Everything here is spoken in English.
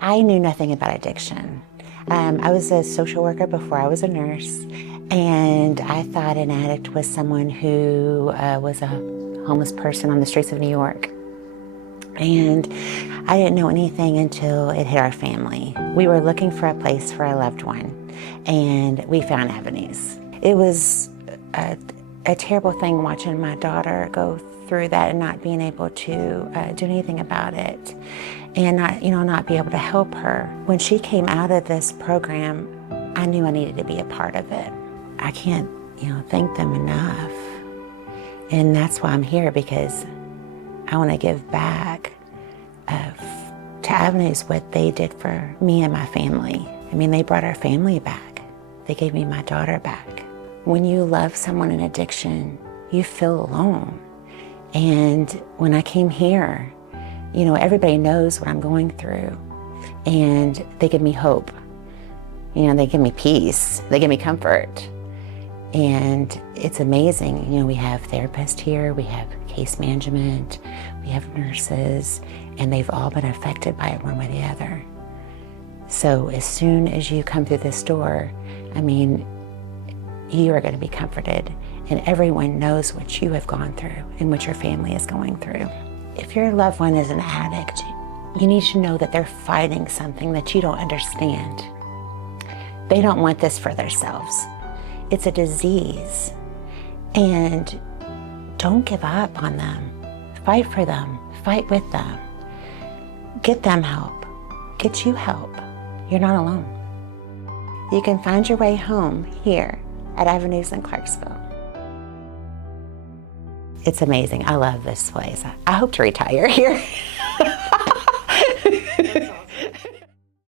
I knew nothing about addiction. I was a social worker before I was a nurse, and I thought an addict was someone who was a homeless person on the streets of New York. And I didn't know anything until it hit our family. We were looking for a place for a loved one, and we found Avenues. It was a terrible thing watching my daughter go through that and not being able to do anything about it, and not be able to help her. When she came out of this program, I knew I needed to be a part of it. I can't, thank them enough. And that's why I'm here, because I want to give back to Avenues what they did for me and my family. I mean, they brought our family back. They gave me my daughter back. When you love someone in addiction, you feel alone. And when I came here, everybody knows what I'm going through, and they give me hope. They give me peace. They give me comfort. And it's amazing. We have therapists here, we have case management, we have nurses, and they've all been affected by it one way or the other. So as soon as you come through this door, you are going to be comforted, and everyone knows what you have gone through and what your family is going through. If your loved one is an addict, you need to know that they're fighting something that you don't understand. They don't want this for themselves. It's a disease, and don't give up on them. Fight for them, fight with them. Get them help, get you help. You're not alone. You can find your way home here at Avenues in Clarksville. It's amazing. I love this place. I hope to retire here.